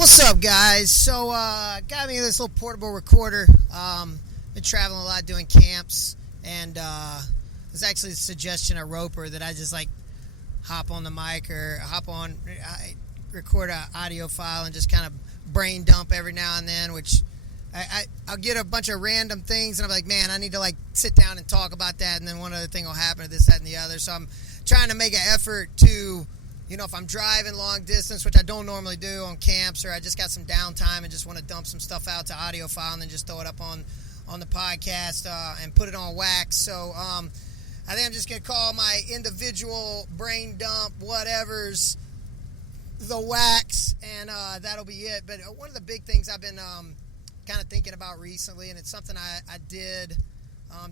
What's up, guys? So, got me this little portable recorder. Been traveling a lot, doing camps, and there's actually a suggestion of Roper that I just hop on the mic or record an audio file and just kind of brain dump every now and then. Which I'll get a bunch of random things, and I'm like, man, I need to sit down and talk about that, and then one other thing will happen, this, that, and the other. So I'm trying to make an effort to. If I'm driving long distance, which I don't normally do on camps, or I just got some downtime and just want to dump some stuff out to audio file and then just throw it up on the podcast and put it on wax. So I think I'm just going to call my individual brain dump whatever's the wax, and that'll be it. But one of the big things I've been kind of thinking about recently, and it's something I did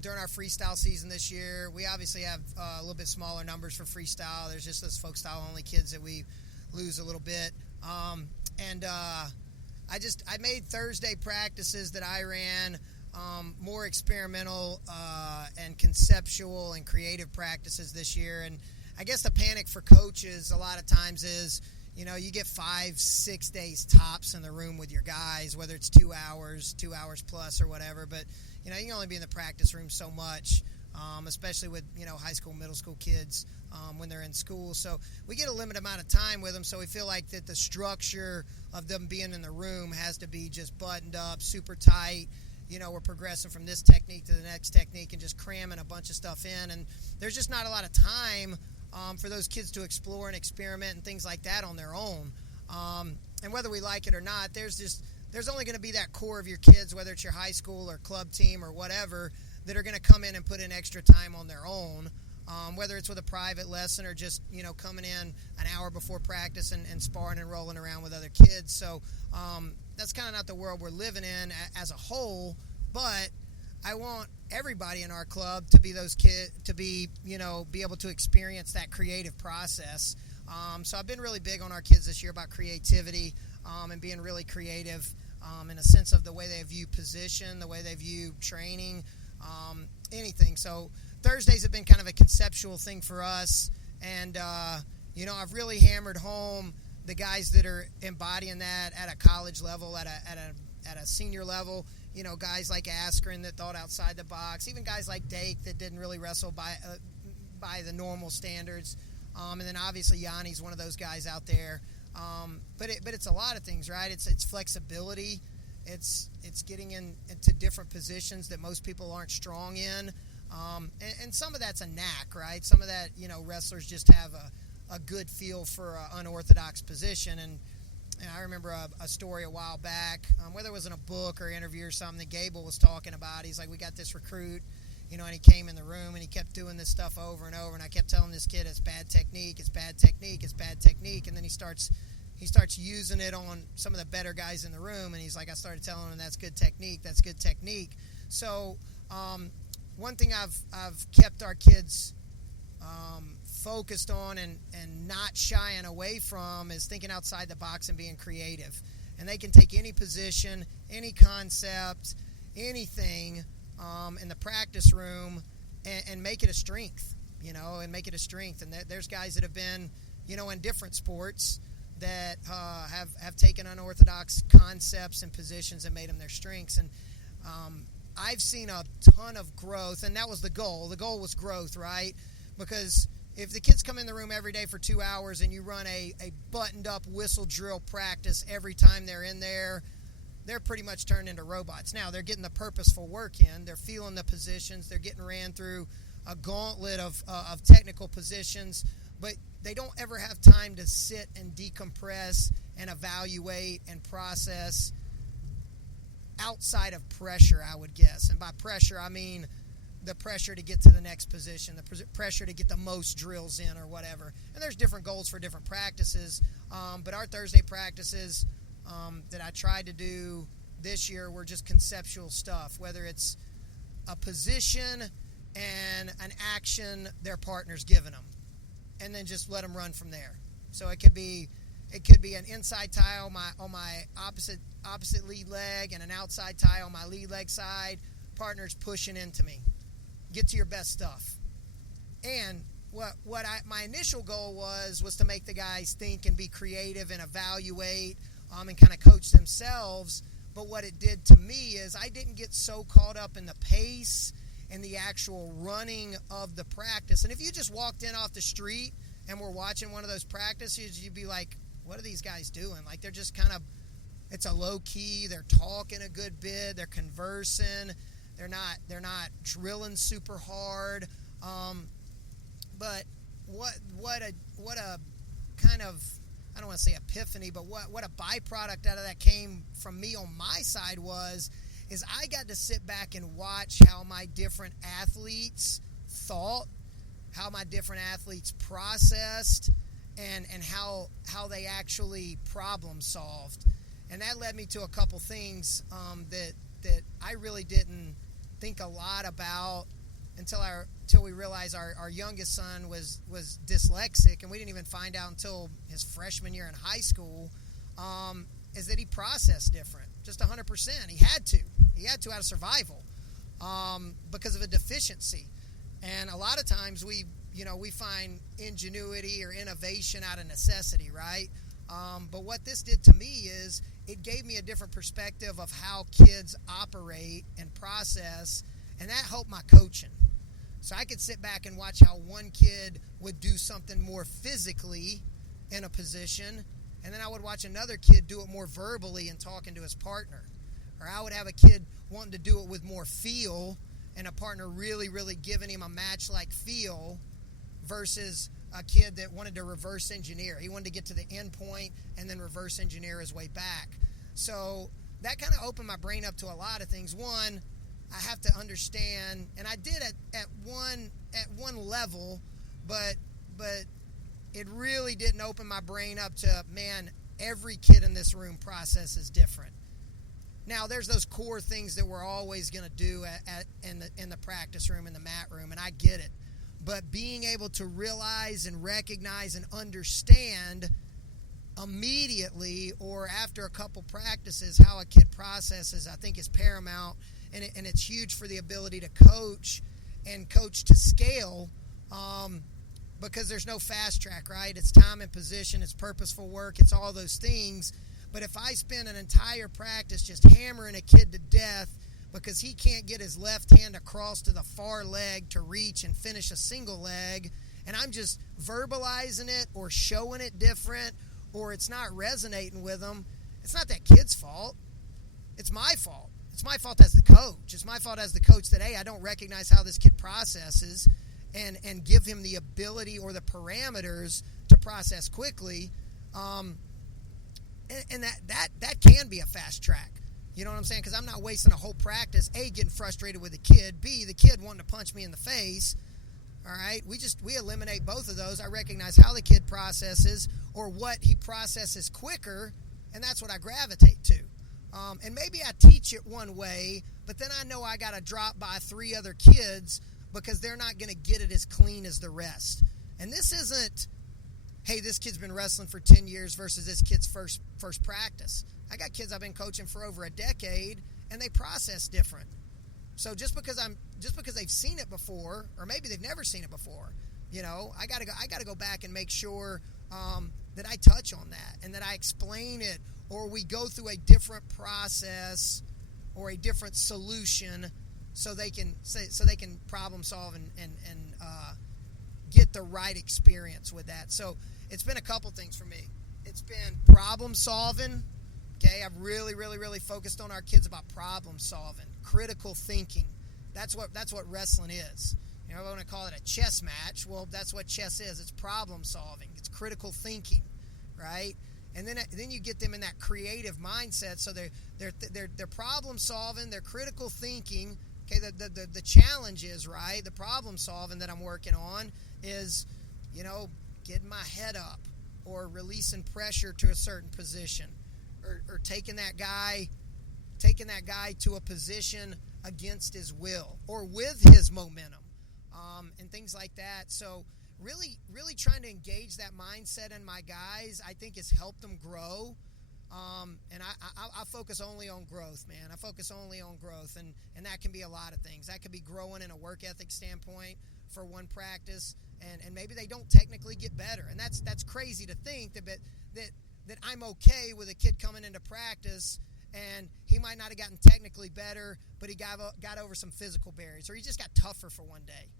during our freestyle season this year. We obviously have a little bit smaller numbers for freestyle. There's just those folk style only kids that we lose a little bit. I made Thursday practices that I ran more experimental and conceptual and creative practices this year. And I guess the panic for coaches a lot of times is, you get 5-6 days tops in the room with your guys, whether it's 2 hours plus or whatever. But you can only be in the practice room so much, especially with high school, middle school kids when they're in school. So we get a limited amount of time with them. So we feel like that the structure of them being in the room has to be just buttoned up, super tight. We're progressing from this technique to the next technique and just cramming a bunch of stuff in. And there's just not a lot of time for those kids to explore and experiment and things like that on their own. And whether we like it or not, there's only going to be that core of your kids, whether it's your high school or club team or whatever, that are going to come in and put in extra time on their own, whether it's with a private lesson or just, coming in an hour before practice and sparring and rolling around with other kids. So that's kind of not the world we're living in as a whole, but I want everybody in our club to be those kids, to be able to experience that creative process. So I've been really big on our kids this year about creativity and being really creative in a sense of the way they view position, the way they view training, anything. So Thursdays have been kind of a conceptual thing for us, and I've really hammered home the guys that are embodying that at a college level, at a senior level. Guys like Askren that thought outside the box, even guys like Dake that didn't really wrestle by the normal standards, and then obviously Yanni's one of those guys out there. But it's a lot of things, right? It's flexibility, it's getting into different positions that most people aren't strong in, and some of that's a knack, right? Some of that, wrestlers just have a good feel for an unorthodox position. And I remember a story a while back, whether it was in a book or interview or something, that Gable was talking about. He's like, we got this recruit, and he came in the room and he kept doing this stuff over and over, and I kept telling this kid it's bad technique, it's bad technique, it's bad technique, and then he starts using it on some of the better guys in the room, and he's like, I started telling him that's good technique, that's good technique. So one thing I've kept our kids focused on and not shying away from is thinking outside the box and being creative. And they can take any position, any concept, anything in the practice room and make it a strength, and make it a strength. And there's guys that have been, in different sports that have taken unorthodox concepts and positions and made them their strengths. And I've seen a ton of growth, and that was the goal. The goal was growth, right? Because if the kids come in the room every day for 2 hours and you run a buttoned-up whistle drill practice every time they're in there, they're pretty much turned into robots. Now, they're getting the purposeful work in. They're feeling the positions. They're getting ran through a gauntlet of technical positions, but they don't ever have time to sit and decompress and evaluate and process outside of pressure, I would guess. And by pressure, I mean the pressure to get to the next position, the pressure to get the most drills in or whatever. And there's different goals for different practices. But our Thursday practices that I tried to do this year were just conceptual stuff, whether it's a position and an action their partner's given them, and then just let them run from there. So it could be an inside tie on my opposite lead leg and an outside tie on my lead leg side. Partner's pushing into me. Get to your best stuff. And my initial goal was to make the guys think and be creative and evaluate and kind of coach themselves. But what it did to me is I didn't get so caught up in the pace and the actual running of the practice. And if you just walked in off the street and were watching one of those practices, you'd be like, what are these guys doing? Like, they're just kind of, it's a low key, they're talking a good bit, they're conversing, they're not drilling super hard. But what a kind of, I don't want to say epiphany, but what a byproduct out of that came from me on my side is I got to sit back and watch how my different athletes thought, how my different athletes processed, and how they actually problem solved. And that led me to a couple things that I really didn't think a lot about until we realized our youngest son was dyslexic, and we didn't even find out until his freshman year in high school, is that he processed different, just 100%. He had to out of survival, because of a deficiency. And a lot of times we find ingenuity or innovation out of necessity, right? But what this did to me is it gave me a different perspective of how kids operate and process, and that helped my coaching. So I could sit back and watch how one kid would do something more physically in a position, and then I would watch another kid do it more verbally and talking to his partner. Or I would have a kid wanting to do it with more feel, and a partner really, really giving him a match-like feel, versus a kid that wanted to reverse engineer. He wanted to get to the end point and then reverse engineer his way back. So that kind of opened my brain up to a lot of things. One, I have to understand, and I did at one level, but it really didn't open my brain up to, man, every kid in this room processes different. Now, there's those core things that we're always going to do in the practice room, in the mat room, and I get it. But being able to realize and recognize and understand immediately or after a couple practices how a kid processes, I think is paramount, and it's huge for the ability to coach and coach to scale, because there's no fast track, right? It's time and position, it's purposeful work, it's all those things. But if I spend an entire practice just hammering a kid to death because he can't get his left hand across to the far leg to reach and finish a single leg, and I'm just verbalizing it or showing it different, or it's not resonating with them, it's not that kid's fault. It's my fault. It's my fault as the coach. It's my fault as the coach that, hey, I don't recognize how this kid processes and give him the ability or the parameters to process quickly. And that can be a fast track. You know what I'm saying? Because I'm not wasting a whole practice, A, getting frustrated with the kid, B, the kid wanting to punch me in the face. All right? We eliminate both of those. I recognize how the kid processes or what he processes quicker, and that's what I gravitate to. And maybe I teach it one way, but then I know I got to drop by 3 other kids because they're not going to get it as clean as the rest. And this isn't, hey, this kid's been wrestling for 10 years versus this kid's first practice. I got kids I've been coaching for over a decade, and they process different. So just because they've seen it before, or maybe they've never seen it before, I gotta go back and make sure that I touch on that and that I explain it, or we go through a different process or a different solution so they can problem solve and get the right experience with that. So it's been a couple things for me. It's been problem solving. Okay, I've really, really, really focused on our kids about problem solving, critical thinking. That's what wrestling is. I want to call it a chess match. Well, that's what chess is. It's problem solving. It's critical thinking, right? And then you get them in that creative mindset. So they're problem solving. They're critical thinking. Okay, the challenge is, right, the problem solving that I'm working on is, getting my head up or releasing pressure to a certain position, or taking that guy to a position against his will or with his momentum, and things like that. So really, really trying to engage that mindset in my guys, I think has helped them grow. And I focus only on growth, man. I focus only on growth, and that can be a lot of things. That could be growing in a work ethic standpoint for one practice, and maybe they don't technically get better, and that's crazy to think that that I'm okay with a kid coming into practice and he might not have gotten technically better, but he got over some physical barriers, or he just got tougher for one day.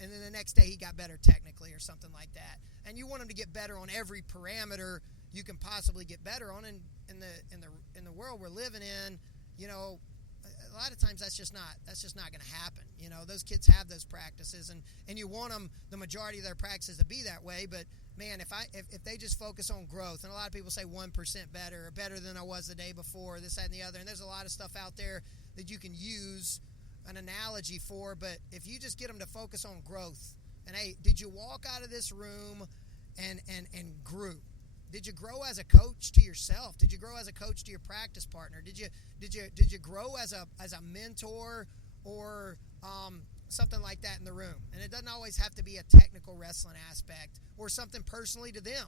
And then the next day he got better technically or something like that. And you want him to get better on every parameter you can possibly get better on. And in the world we're living in, you know, a lot of times that's just not going to happen. You know, those kids have those practices, and you want them, the majority of their practices, to be that way. But man, if they just focus on growth, and a lot of people say 1% better, or better than I was the day before, this, that, and the other, and there's a lot of stuff out there that you can use an analogy for, but if you just get them to focus on growth, and hey, did you walk out of this room and grew? Did you grow as a coach to yourself? Did you grow as a coach to your practice partner? Did you grow as a mentor or something like that in the room? And it doesn't always have to be a technical wrestling aspect or something personally to them.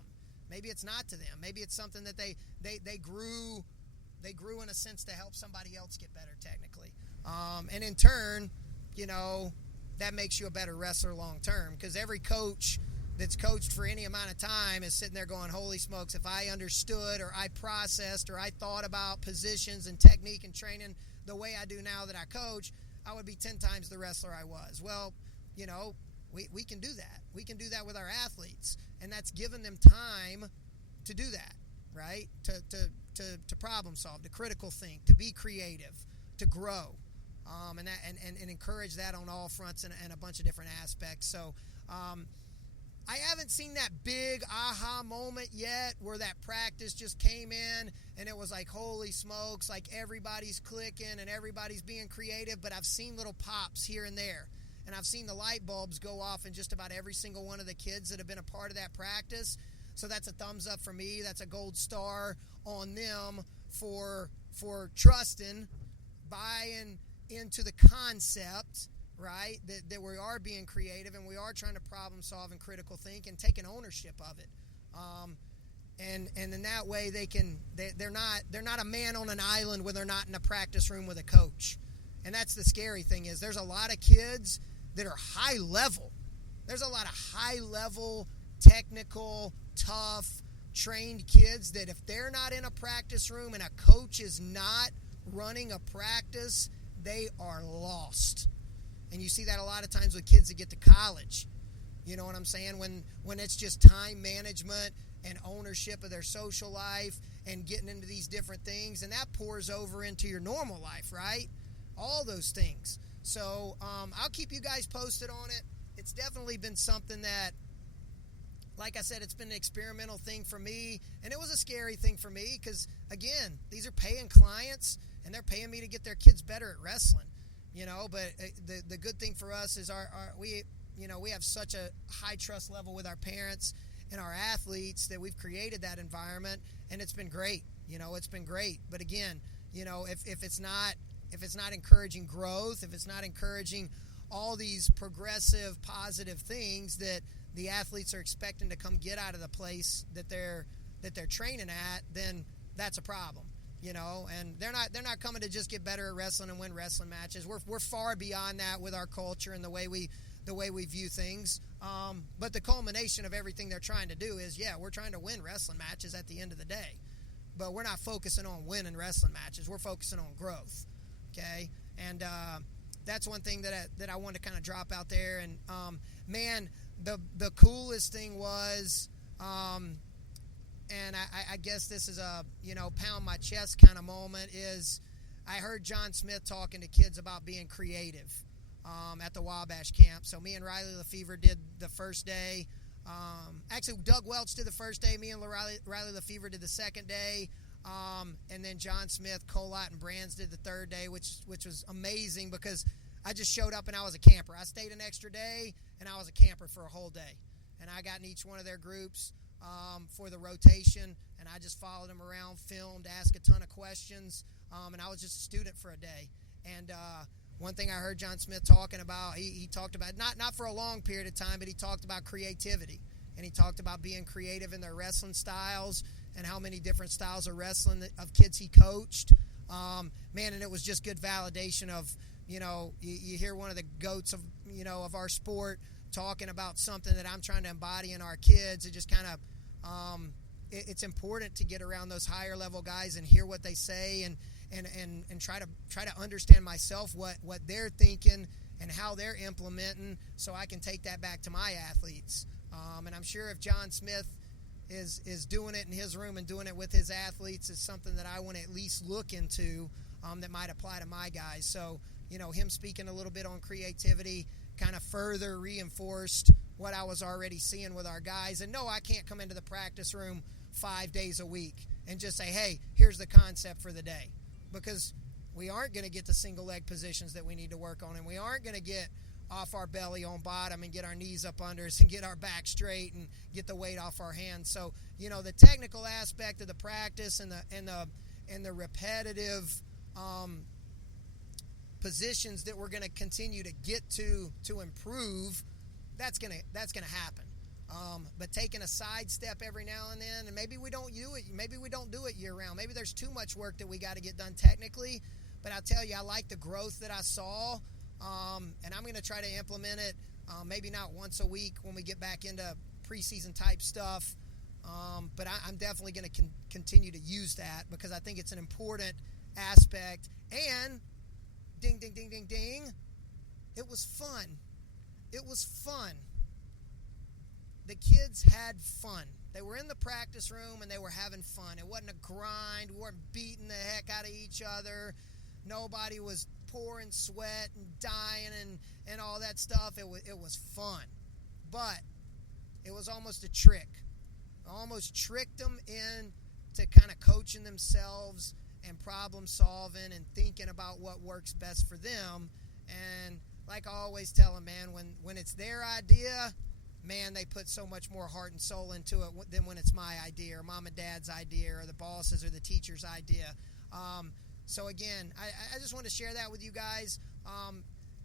Maybe it's not to them. Maybe it's something that they grew in a sense to help somebody else get better technically. And in turn, you know, that makes you a better wrestler long term, because every coach that's coached for any amount of time is sitting there going, holy smokes, if I understood or I processed or I thought about positions and technique and training the way I do now that I coach, I would be 10 times the wrestler I was. Well, you know, we can do that. We can do that with our athletes, and that's giving them time to do that, right? To problem solve, to critical think, to be creative, to grow, and encourage that on all fronts and a bunch of different aspects. So, I haven't seen that big aha moment yet where that practice just came in and it was like, holy smokes, like everybody's clicking and everybody's being creative, but I've seen little pops here and there. And I've seen the light bulbs go off in just about every single one of the kids that have been a part of that practice. So that's a thumbs up for me. That's a gold star on them for trusting, buying into the concept, right, that we are being creative and we are trying to problem solve and critical think and taking ownership of it, and in that way they're not a man on an island when they're not in a practice room with a coach. And that's the scary thing, is there's a lot of kids that are high level. There's a lot of high level, technical, tough, trained kids that if they're not in a practice room and a coach is not running a practice, they are lost. And you see that a lot of times with kids that get to college. You know what I'm saying? When it's just time management and ownership of their social life and getting into these different things, and that pours over into your normal life, right? All those things. So I'll keep you guys posted on it. It's definitely been something that, like I said, it's been an experimental thing for me, and it was a scary thing for me because, again, these are paying clients, and they're paying me to get their kids better at wrestling. You know, but the good thing for us is we have such a high trust level with our parents and our athletes that we've created that environment, and it's been great. You know, it's been great. But again, you know, if it's not encouraging growth, if it's not encouraging all these progressive, positive things that the athletes are expecting to come get out of the place that they're training at, then that's a problem. You know, and they're not coming to just get better at wrestling and win wrestling matches. We're far beyond that with our culture and the way we view things. But the culmination of everything they're trying to do is, we're trying to win wrestling matches at the end of the day. But we're not focusing on winning wrestling matches. We're focusing on growth. Okay, and that's one thing that I want to kind of drop out there. And man, the coolest thing was. And I guess this is a, pound my chest kind of moment, is I heard John Smith talking to kids about being creative at the Wabash camp. So me and Riley Lefevre did the first day. Actually, Doug Welch did the first day. Me and Riley Lefevre did the second day. And then John Smith, Colott, and Brands did the third day, which was amazing because I just showed up and I was a camper. I stayed an extra day, and I was a camper for a whole day. And I got in each one of their groups for the rotation, and I just followed them around, filmed, asked a ton of questions, and I was just a student for a day. And one thing I heard John Smith talking about, he talked about, not for a long period of time, but he talked about creativity, and he talked about being creative in their wrestling styles and how many different styles of wrestling of kids he coached. Man, and it was just good validation of, you hear one of the goats of our sport talking about something that I'm trying to embody in our kids. It just kind of it's important to get around those higher level guys and hear what they say and try to understand myself what they're thinking and how they're implementing, so I can take that back to my athletes. And I'm sure if John Smith is doing it in his room and doing it with his athletes, it's something that I want to at least look into that might apply to my guys. So, him speaking a little bit on creativity kind of further reinforced what I was already seeing with our guys. And no, I can't come into the practice room 5 days a week and just say, hey, here's the concept for the day, because we aren't going to get the single leg positions that we need to work on, and we aren't going to get off our belly on bottom and get our knees up under us and get our back straight and get the weight off our hands. So, the technical aspect of the practice and the repetitive positions that we're going to continue to get to improve, that's gonna happen. But taking a sidestep every now and then, and maybe we don't do it year round. Maybe there's too much work that we got to get done technically. But I'll tell you, I like the growth that I saw, and I'm going to try to implement it. Maybe not once a week when we get back into preseason type stuff, but I'm definitely going to continue to use that, because I think it's an important aspect. And ding, ding, ding, ding, ding, it was fun. It was fun. The kids had fun. They were in the practice room and they were having fun. It wasn't a grind. We weren't beating the heck out of each other. Nobody was pouring sweat and dying and all that stuff. It was fun. But it was almost a trick. I almost tricked them into kind of coaching themselves and problem solving and thinking about what works best for them. And like I always tell them, man, when it's their idea, man, they put so much more heart and soul into it than when it's my idea or mom and dad's idea or the boss's or the teacher's idea. So again, I just want to share that with you guys.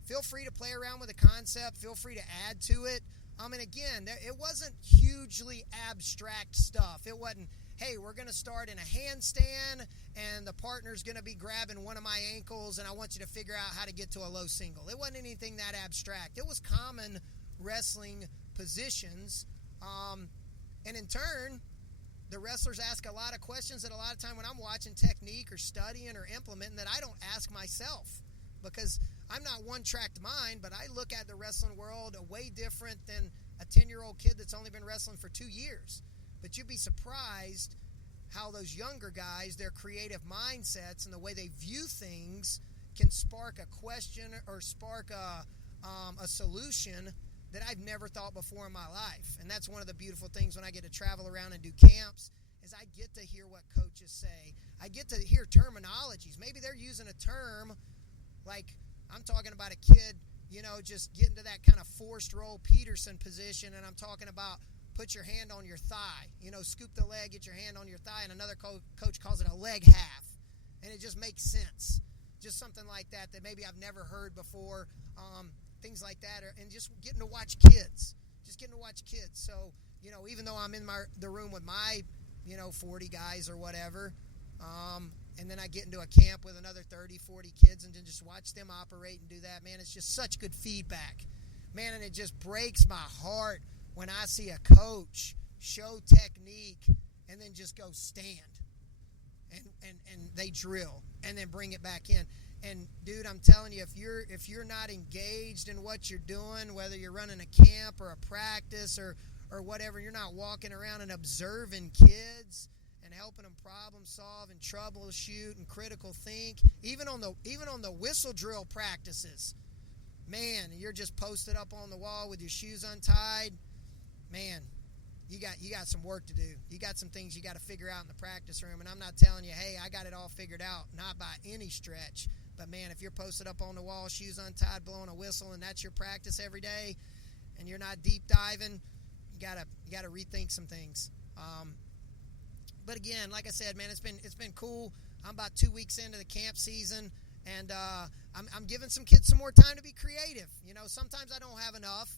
Feel free to play around with the concept. Feel free to add to it. And again, it wasn't hugely abstract stuff. It wasn't, hey, we're going to start in a handstand and the partner's going to be grabbing one of my ankles and I want you to figure out how to get to a low single. It wasn't anything that abstract. It was common wrestling positions. And in turn, the wrestlers ask a lot of questions that a lot of time when I'm watching technique or studying or implementing that I don't ask myself, because I'm not one-tracked mind, but I look at the wrestling world a way different than a 10-year-old kid that's only been wrestling for 2 years. But you'd be surprised how those younger guys, their creative mindsets and the way they view things can spark a question or spark a solution that I've never thought before in my life. And that's one of the beautiful things when I get to travel around and do camps, is I get to hear what coaches say. I get to hear terminologies. Maybe they're using a term like I'm talking about a kid, just getting to that kind of forced roll Peterson position, and I'm talking about put your hand on your thigh, scoop the leg, get your hand on your thigh, and another coach calls it a leg half, and it just makes sense. Just something like that maybe I've never heard before, things like that, and just getting to watch kids. So, even though I'm in the room with my, 40 guys or whatever, and then I get into a camp with another 30, 40 kids and then just watch them operate and do that, man, it's just such good feedback. Man, and it just breaks my heart when I see a coach show technique and then just go stand and they drill and then bring it back in. And dude, I'm telling you, if you're not engaged in what you're doing, whether you're running a camp or a practice or whatever, you're not walking around and observing kids and helping them problem solve and troubleshoot and critical think, even on the whistle drill practices, man, you're just posted up on the wall with your shoes untied, man, you got some work to do. You got some things you got to figure out in the practice room. And I'm not telling you, hey, I got it all figured out, not by any stretch. But man, if you're posted up on the wall, shoes untied, blowing a whistle, and that's your practice every day, and you're not deep diving, you gotta rethink some things. But again, like I said, man, it's been cool. I'm about 2 weeks into the camp season, and I'm giving some kids some more time to be creative. Sometimes I don't have enough,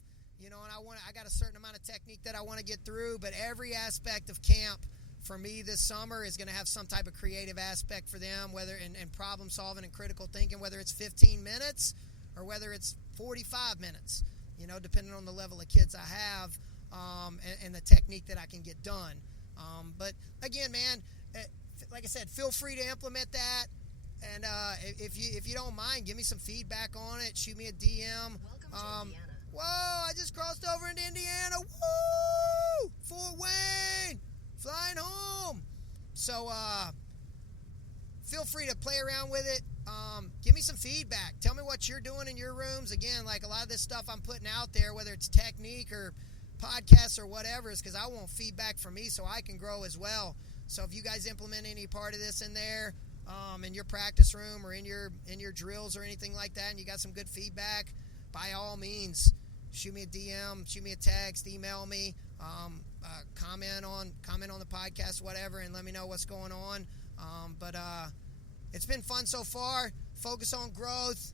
and I got a certain amount of technique that I want to get through. But every aspect of camp for me this summer is going to have some type of creative aspect for them, whether in problem solving and critical thinking, whether it's 15 minutes or whether it's 45 minutes, depending on the level of kids I have and the technique that I can get done. But again, man, like I said, feel free to implement that. And if you don't mind, give me some feedback on it. Shoot me a DM. Welcome to Indiana. Whoa! I just crossed over into Indiana. Woo! Fort Wayne, flying home. So feel free to play around with it. Give me some feedback. Tell me what you're doing in your rooms. Again, like a lot of this stuff I'm putting out there, whether it's technique or podcasts or whatever, is because I want feedback from me so I can grow as well. So if you guys implement any part of this in there, in your practice room or in your drills or anything like that, and you got some good feedback, by all means, shoot me a DM, shoot me a text, email me, comment on the podcast, whatever, and let me know what's going on. But it's been fun so far. Focus on growth.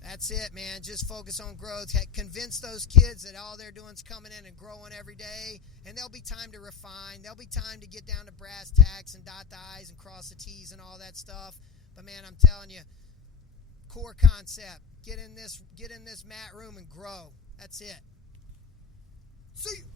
That's it, man. Just focus on growth. Convince those kids that all they're doing is coming in and growing every day, and there'll be time to refine. There'll be time to get down to brass tacks and dot the I's and cross the T's and all that stuff. But, man, I'm telling you, core concept. Get in this mat room and grow. That's it. See you.